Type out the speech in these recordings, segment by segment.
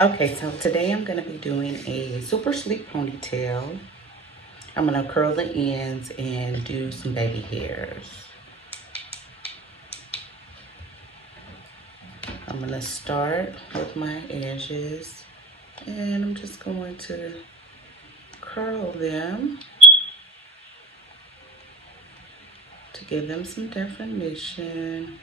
Okay, so today I'm going to be doing a super sleek ponytail. I'm going to curl the ends and do some baby hairs. I'm going to start with my edges and I'm just going to curl them to give them some definition.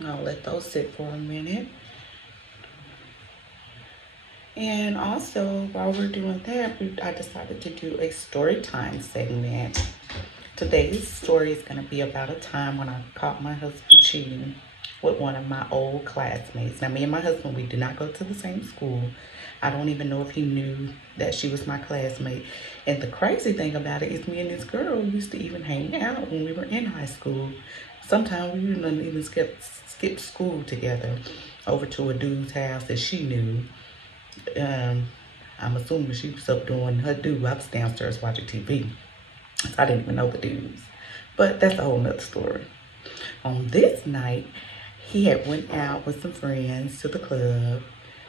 I'll let those sit for a minute. And also, while we're doing that, I decided to do a story time segment. Today's story is going to be about a time when I caught my husband cheating with one of my old classmates. Now, me and my husband, we did not go to the same school. I don't even know if he knew that she was my classmate. And the crazy thing about it is me and this girl used to even hang out when we were in high school. Sometimes we even skip school together over to a dude's house that she knew. I'm assuming she was up doing her due. I was downstairs watching TV. So I didn't even know the dudes. But that's a whole nother story. On this night, he had went out with some friends to the club.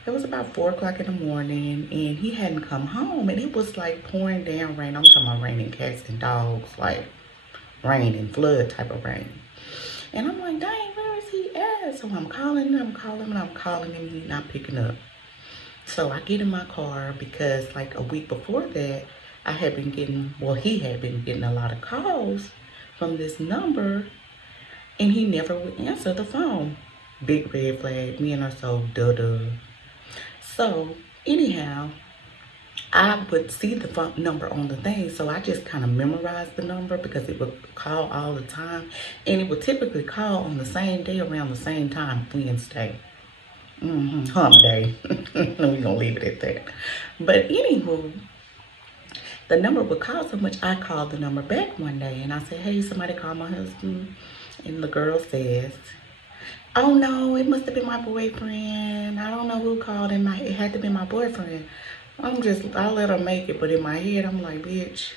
It was about 4 o'clock in the morning and he hadn't come home and it was like pouring down rain. I'm talking about raining cats and dogs, like rain and flood type of rain. And I'm like, dang, where is he at? So I'm calling him, he's not picking up. So I get in my car because like a week before that, I had been getting, well, he had been getting a lot of calls from this number and he never would answer the phone. Big red flag, me and her so duh. So anyhow, I would see the phone number on the thing. So I just kind of memorized the number because it would call all the time. And it would typically call on the same day around the same time, Wednesday. Hump day. We're going to leave it at that. But anywho, the number would call so much, I called the number back one day and I said, hey, somebody called my husband. And the girl says, oh no, it must have been my boyfriend. I don't know who called him. It had to be my boyfriend. I let her make it. But in my head, I'm like, bitch,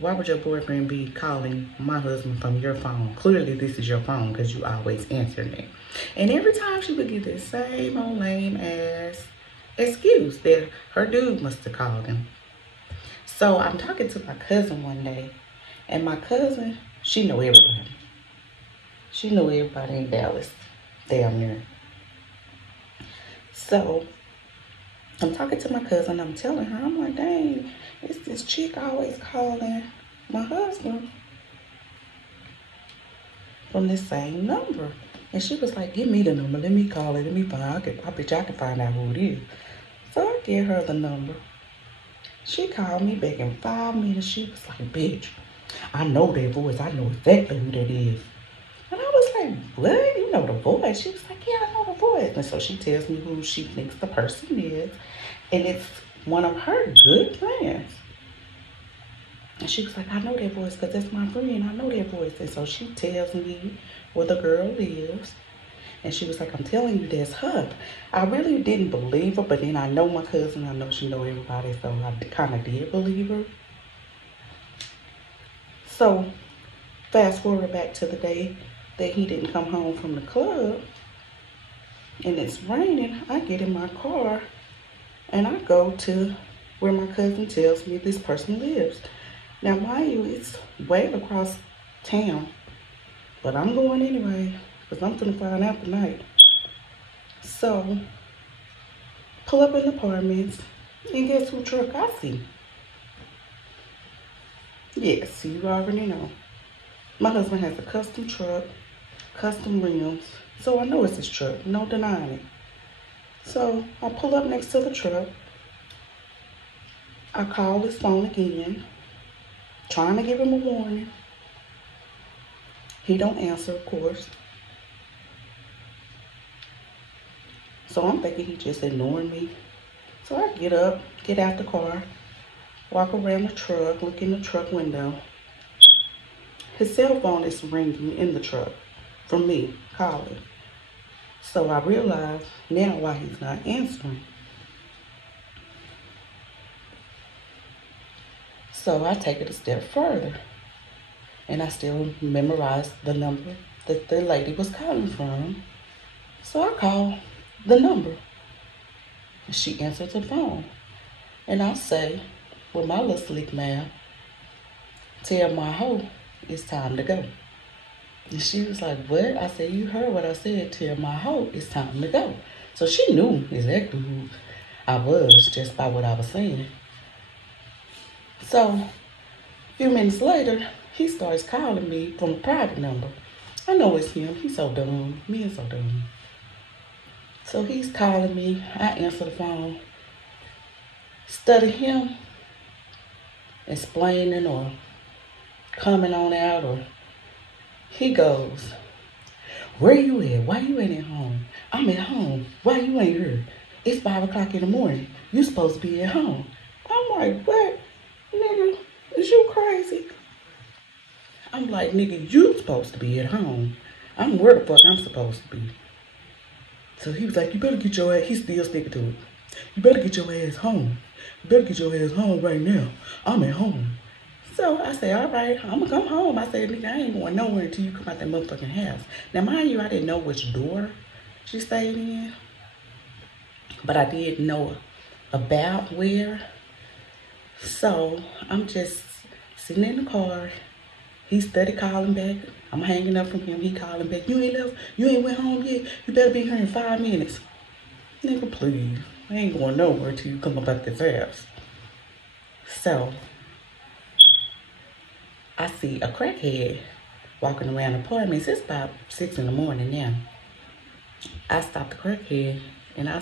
why would your boyfriend be calling my husband from your phone? Clearly, this is your phone because you always answering it. And every time she would give this same old lame ass excuse that her dude must have called him. So I'm talking to my cousin one day, and my cousin, she know everybody. She know everybody in Dallas, down there. So I'm talking to my cousin, I'm telling her, I'm like, dang, it's this chick always calling my husband from this same number. And she was like, give me the number, let me call it, let me find I bet I can find out who it is. So I give her the number. She called me back in 5 minutes. She was like, bitch, I know that voice. I know exactly who that is. And I was like, what? You know the voice? She was like, yeah, I know the voice. And so she tells me who she thinks the person is. And it's one of her good friends. And she was like, I know that voice because that's my friend. I know that voice. And so she tells me where the girl lives. And she was like, I'm telling you, that's her. I really didn't believe her, but then I know my cousin. I know she know everybody, so I kind of did believe her. So fast forward back to the day that he didn't come home from the club, and it's raining. I get in my car, and I go to where my cousin tells me this person lives. Now, mind you, it's way across town, but I'm going anyway, because I'm gonna find out tonight. So, pull up in the apartments, and guess who truck I see? Yes, you already know. My husband has a custom truck, custom rims, so I know it's his truck, no denying it. So, I pull up next to the truck. I call his phone again, trying to give him a warning. He don't answer, of course. So I'm thinking he just ignoring me. So I get up, get out the car, walk around the truck, look in the truck window. His cell phone is ringing in the truck. from me calling. So I realize now why he's not answering. So I take it a step further, and I still memorize the number that the lady was calling from. So I call the number. She answers the phone. And I say, with my little slick mouth, tell my hoe it's time to go. And she was like, what? I said, you heard what I said. Tell my hoe it's time to go. So she knew exactly who I was just by what I was saying. So a few minutes later, he starts calling me from a private number. I know it's him. He's so dumb. Me is so dumb. So he's calling me. I answer the phone. Study him explaining or coming on out, or he goes, where you at? Why you ain't at home? I'm at home. Why you ain't here? It's 5 o'clock in the morning. You supposed to be at home. I'm like, what? Nigga, is you crazy? I'm like, nigga, you supposed to be at home. I'm where the fuck I'm supposed to be. So he was like, you better get your ass, he's still sticking to it. You better get your ass home. You better get your ass home right now. I'm at home. So I said, all right, I'm gonna come home. I said, nigga, I ain't going nowhere until you come out that motherfucking house. Now, mind you, I didn't know which door she stayed in, but I did know about where. So I'm just sitting in the car. He steady calling back. I'm hanging up from him. He calling back. You ain't left? You ain't went home yet? You better be here in 5 minutes. Nigga, please. I ain't going nowhere till you come up out this house. So I see a crackhead walking around the apartments. It's about 6 in the morning now. I stop the crackhead and I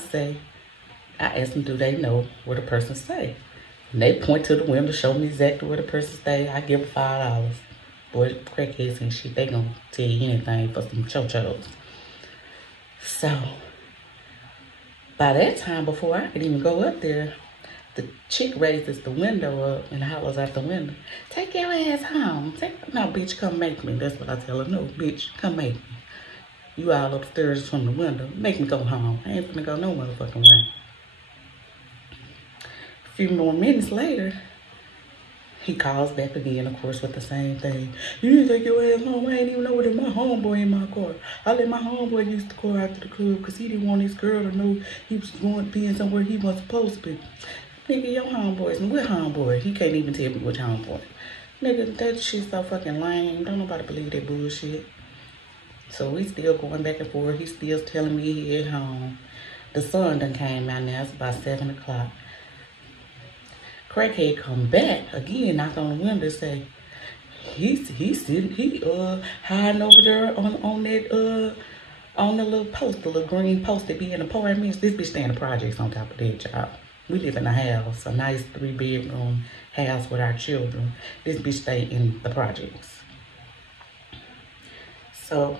ask them, do they know where the person stay? And they point to the window, show me exactly where the person stay. I give them $5. Boy, crackheads and shit, they gonna tell you anything for some chochos. So by that time, before I could even go up there, the chick raises the window up and hollers out the window, take your ass home. No, bitch, come make me. That's what I tell her. No, bitch, come make me. You all upstairs from the window. Make me go home. I ain't finna go no motherfucking way. A few more minutes later, he calls back again, of course, with the same thing. You need to take your ass home. I ain't even know where my homeboy in my car. I let my homeboy use the car out to the club because he didn't want his girl to know he was going being somewhere he wasn't supposed to be. Nigga, your homeboys, and what homeboy? He can't even tell me which homeboy. Nigga, that shit's so fucking lame. Don't nobody believe that bullshit. So we still going back and forth. He still telling me he at home. The sun done came out now. It's about 7 o'clock. Crackhead come back again, knock on the window, say he hiding over there on that on the little post, the little green post that be in the apartments. This bitch stay in the projects on top of that, y'all. We live in a house, a nice 3-bedroom house with our children. This bitch stay in the projects. So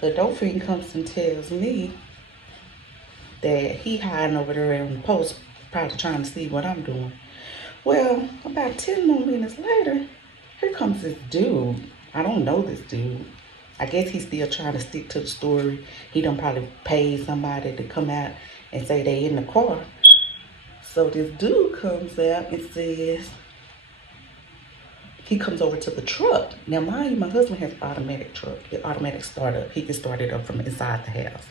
the dope fiend comes and tells me that he hiding over there in the post, probably trying to see what I'm doing. Well, about 10 more minutes later, here comes this dude. I don't know this dude. I guess he's still trying to stick to the story. He done probably paid somebody to come out and say they in the car. So this dude comes out and says, he comes over to the truck. Now, mind you, my husband has an automatic truck. The automatic startup. He can start it up from inside the house.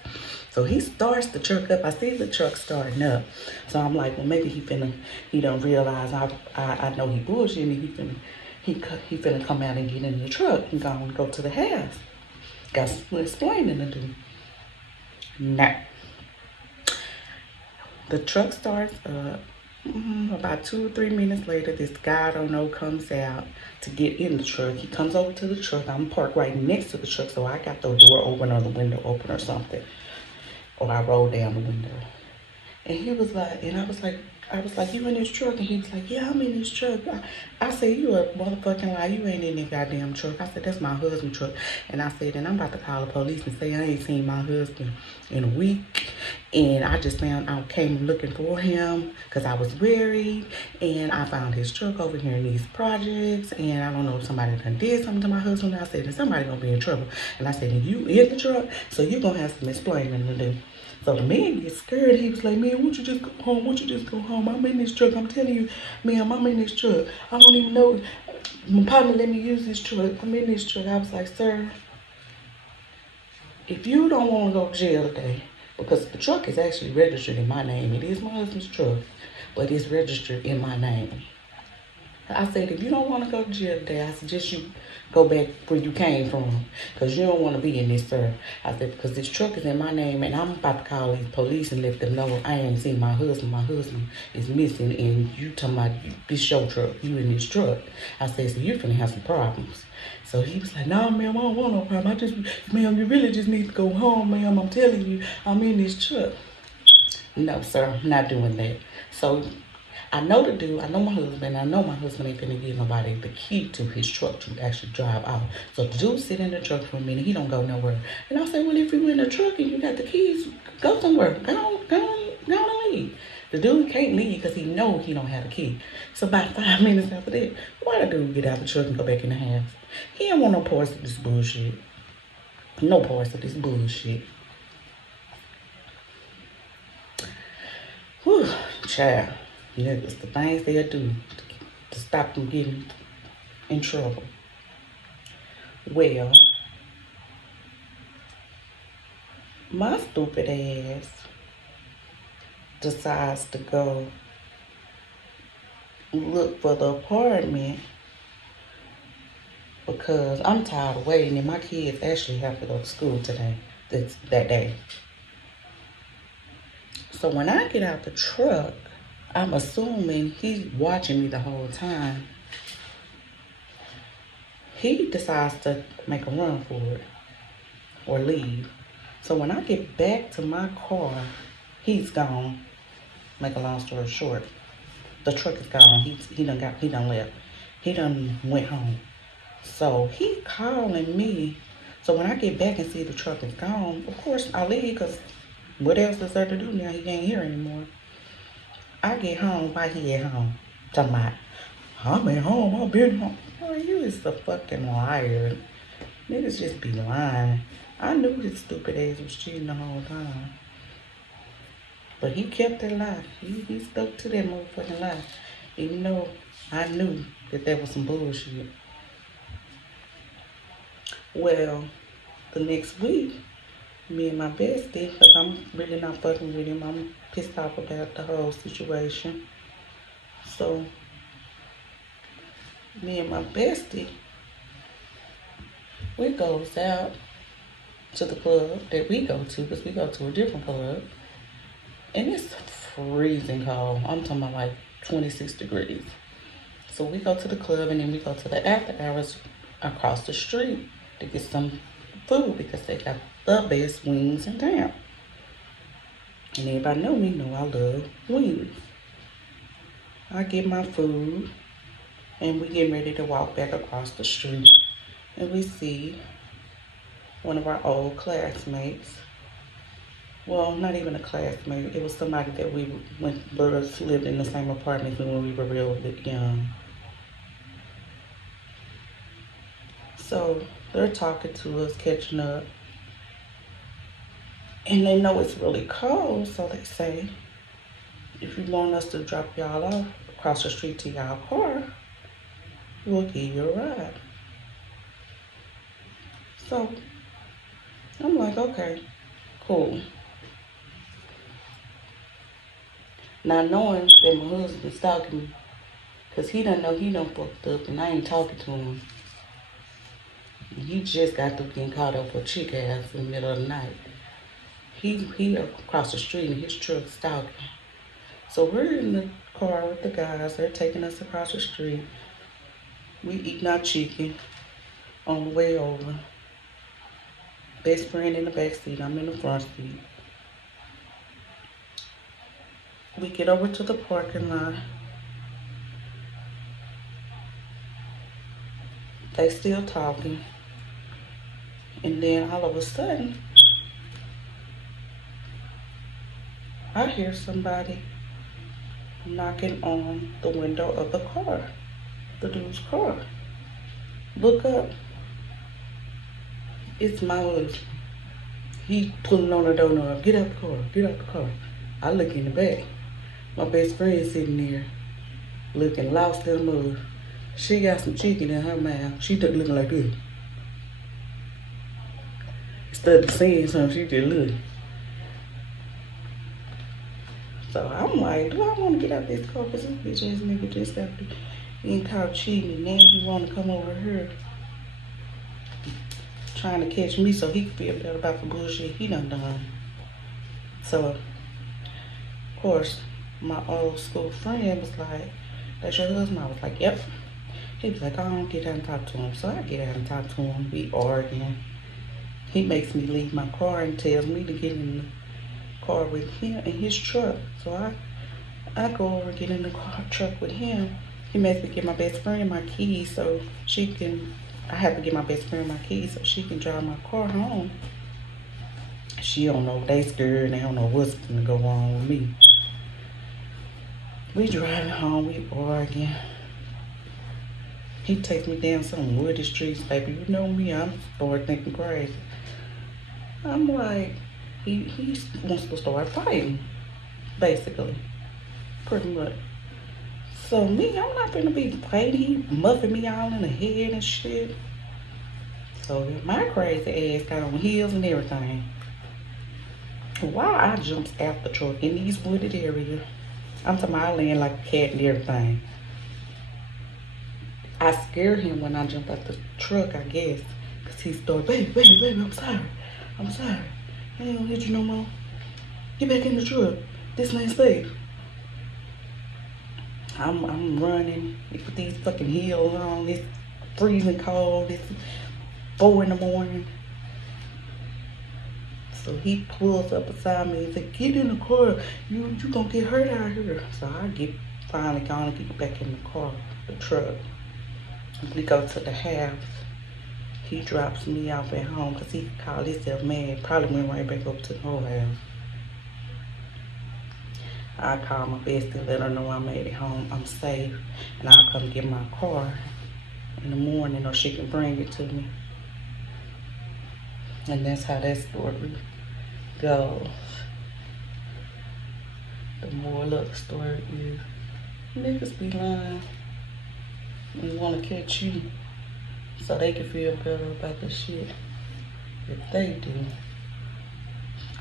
So he starts the truck up. I see the truck starting up. So I'm like, well, maybe he don't realize I know he bullshitting. He finna come out and get in the truck and go to the house. Got some explaining to do. Now, the truck starts up. About 2 or 3 minutes later, this guy I don't know comes out to get in the truck. He comes over to the truck. I'm parked right next to the truck, so I got the door open or the window open or something. Or I rolled down the window. And he was like, and I was like, I was like, you in this truck? And he was like, yeah, I'm in this truck. I said, you a motherfucking lie. You ain't in this goddamn truck. I said, that's my husband's truck. And I said, and I'm about to call the police and say I ain't seen my husband in a week. And I just found I came looking for him because I was worried. And I found his truck over here in these projects. And I don't know if somebody done did something to my husband. I said, and somebody gonna be in trouble. And I said, and you in the truck? So you gonna have some explaining to do. So the man gets scared. He was like, man, won't you just go home? Won't you just go home? I'm in this truck. I'm telling you, ma'am, I'm in this truck. I don't even know. My partner let me use this truck. I'm in this truck. I was like, sir, if you don't want to go to jail today, because the truck is actually registered in my name. It is my husband's truck, but it's registered in my name. I said, if you don't want to go to jail today, I suggest you go back where you came from, because you don't want to be in this, sir. I said, because this truck is in my name, and I'm about to call these police and let them know I ain't seen my husband. My husband is missing, and you talking about this your truck. You in this truck. I said, so you're finna have some problems. So he was like, no, ma'am, I don't want no problem. Ma'am, you really just need to go home, ma'am. I'm telling you, I'm in this truck. No, sir, I'm not doing that. So I know the dude, I know my husband, I know my husband ain't finna give nobody the key to his truck to actually drive out. So the dude sit in the truck for a minute, he don't go nowhere. And I said, well, if you in the truck and you got the keys, go somewhere. Go and leave. The dude can't leave because he know he don't have the key. So about 5 minutes after that, why the dude get out the truck and go back in the house? He don't want no parts of this bullshit. No parts of this bullshit. Whew, child. Niggas, the things they'll do to stop them getting in trouble. Well, my stupid ass decides to go look for the apartment because I'm tired of waiting and my kids actually have to go to school today, that day. So when I get out the truck, I'm assuming he's watching me the whole time. He decides to make a run for it or leave. So when I get back to my car, he's gone. Make a long story short, the truck is gone. He done left. He done went home. So he calling me. So when I get back and see the truck is gone, of course I leave because what else is there to do now? He ain't here anymore. I get home, why he at home? Talking about, I'm at home, I've been home. Boy, you is a fucking liar. Niggas just be lying. I knew his stupid ass was cheating the whole time. But he kept that lie. He stuck to that motherfucking lie. Even though I knew that was some bullshit. Well, the next week, me and my bestie, because I'm really not fucking with him. I'm pissed off about the whole situation. So, me and my bestie, we goes out to the club that we go to, because we go to a different club. And it's freezing cold. I'm talking about like 26 degrees. So we go to the club and then we go to the after hours across the street to get some food because they got the best wings in town. And everybody know me, know I love wings. I get my food and we get ready to walk back across the street. And we see one of our old classmates. Well, not even a classmate. It was somebody that we lived in the same apartment when we were real young. So they're talking to us, catching up. And they know it's really cold, so they say, if you want us to drop y'all off across the street to y'all car, we'll give you a ride. So I'm like, okay, cool. Not knowing that my husband's stalking me, because he doesn't know he done fucked up and I ain't talking to him. He just got through getting caught up for chick ass in the middle of the night. He across the street in his truck stalking. So we're in the car with the guys. They're taking us across the street. We eating our chicken on the way over. Best friend in the back seat. I'm in the front seat. We get over to the parking lot. They still talking. And then all of a sudden, I hear somebody knocking on the window of the car, the dude's car. Look up. It's my husband. He pulling on the doorknob. Get out the car. Get out the car. I look in the back. My best friend sitting there looking lost in the mud. She got some chicken in her mouth. She took looking like this. Instead of saying something, she just looked. So I'm like, do I want to get out this car? Because this bitch ass nigga just got being caught cheating. And now he want to come over here trying to catch me so he can feel better about the bullshit he done. So, of course, my old school friend was like, that's your husband? I was like, yep. He was like, I don't get out and talk to him. So I get out and talk to him. We arguing. He makes me leave my car and tells me to get in the car with him in his truck. So I go over and get in the truck with him. He makes me get my best friend my keys so she can, I have to get my best friend my keys so she can drive my car home. She don't know, they scared, they don't know what's gonna go on with me. We driving home, we arguing. He takes me down some woody streets, baby. You know me, I'm start thinking crazy. I'm like, he wants to start fighting, basically, pretty much. So me, I'm not gonna be fighting. He muffing me all in the head and shit. So my crazy ass got on heels and everything. While I jumped out the truck in these wooded areas, I'm talking about I laying like a cat and everything. I scared him when I jumped out the truck, I guess, because he started, baby, I'm sorry. I ain't gonna hit you no more. Get back in the truck. This ain't safe. I'm running with these fucking heels on. It's freezing cold. It's 4 in the morning. So he pulls up beside me and said, get in the car. You gonna get hurt out here. So I finally gonna get back in the car, the truck. We go to the house. He drops me off at home because he called himself mad. Probably went right back up to the whole house. I call my bestie, let her know I made it home, I'm safe, and I'll come get my car in the morning or she can bring it to me. And that's how that story goes. The moral of the story is, niggas be lying and want to catch you so they can feel better about the shit that they do.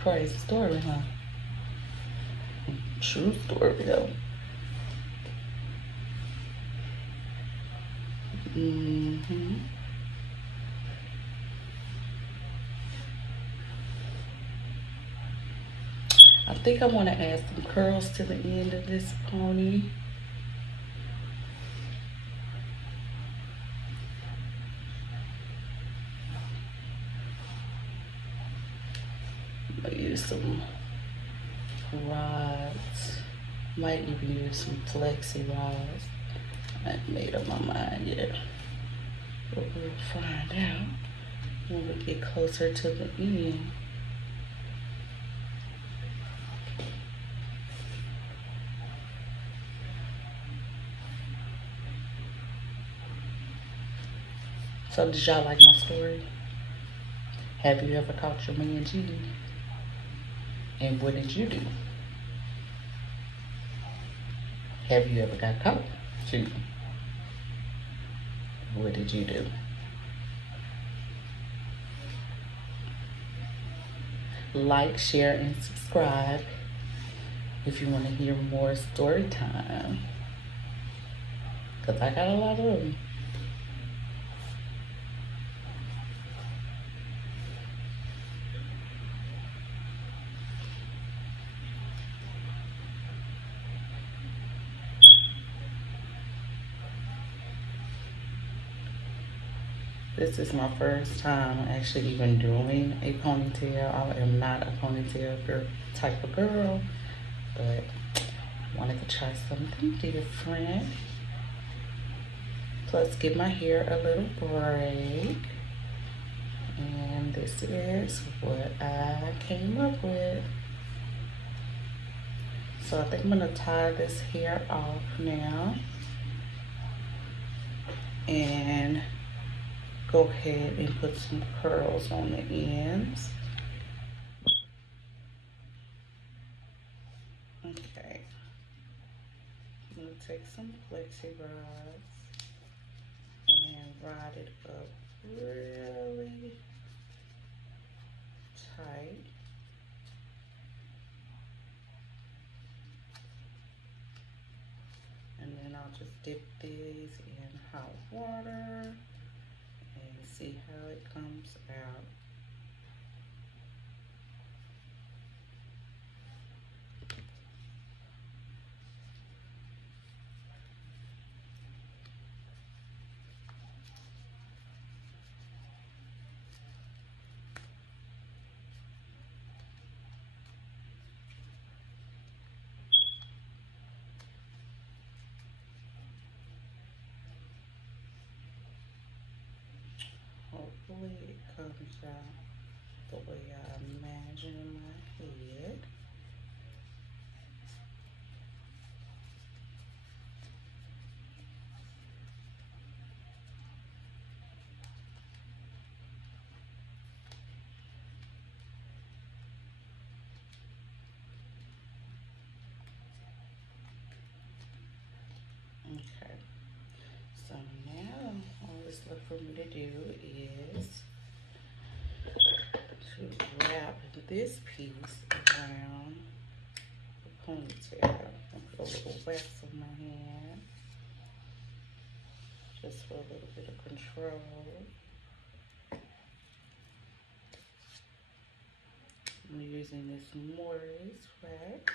Crazy story, huh? True story, though. I think I want to add some curls to the end of this pony. I'm gonna use some rods. Might even use some Flexi rods. I haven't made up my mind yet. But we'll find out when we get closer to the end. So did y'all like my story? Have you ever caught your man cheating? And what did you do? Have you ever got caught cheating? What did you do? Like, share, and subscribe if you want to hear more story time. Because I got a lot of them. This is my first time actually even doing a ponytail. I am not a ponytail type of girl, but Wanted to try something different. Plus give my hair a little break. And this is what I came up with. So I think I'm gonna tie this hair off now and go ahead and put some curls on the ends. Okay, I'm gonna take some Flexi rods and rod it up really tight. And then I'll just dip these in hot water and see how it comes out. Hopefully it comes out the way I imagine in my head. Okay, so now all that's left for me to do is to wrap this piece around the ponytail. I'll put a little wax on my hand just for a little bit of control. I'm using this Morris wax.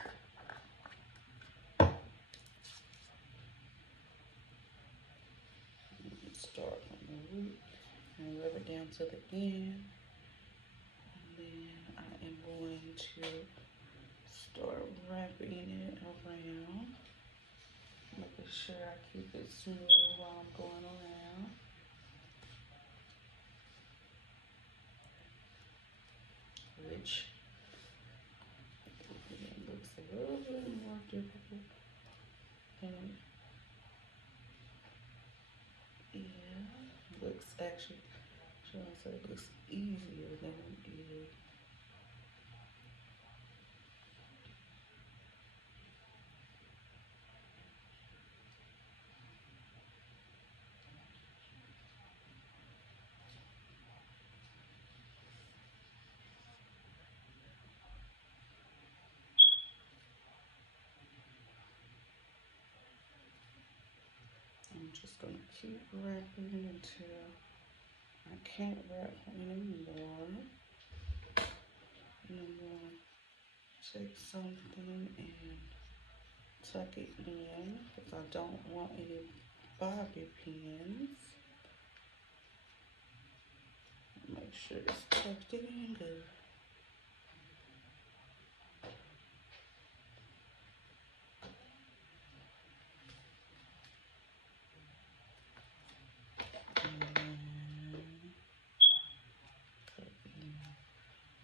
Start from the root and rub it down to the end. And then I am going to start wrapping it around, making sure I keep it smooth while I'm going around. Which it looks a little bit more difficult than looks actually, should I say, it looks easier than it is. I'm just gonna keep wrapping until I can't wrap anymore. And I'm gonna take something and tuck it in because I don't want any bobby pins. Make sure it's tucked in good.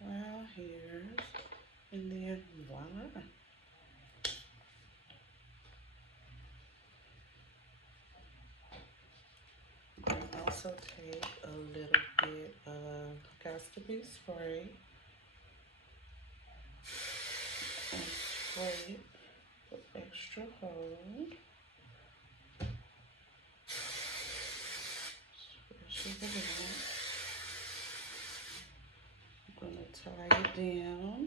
Wow, hairs, and then voila. I also take a little bit of Got2b spray and spray it for extra hold. Splash it around. I'm gonna tie it down.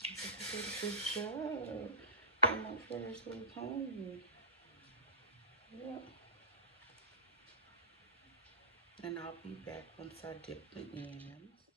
I did a good job on my first little pony. Yep. And I'll be back once I dip the ends.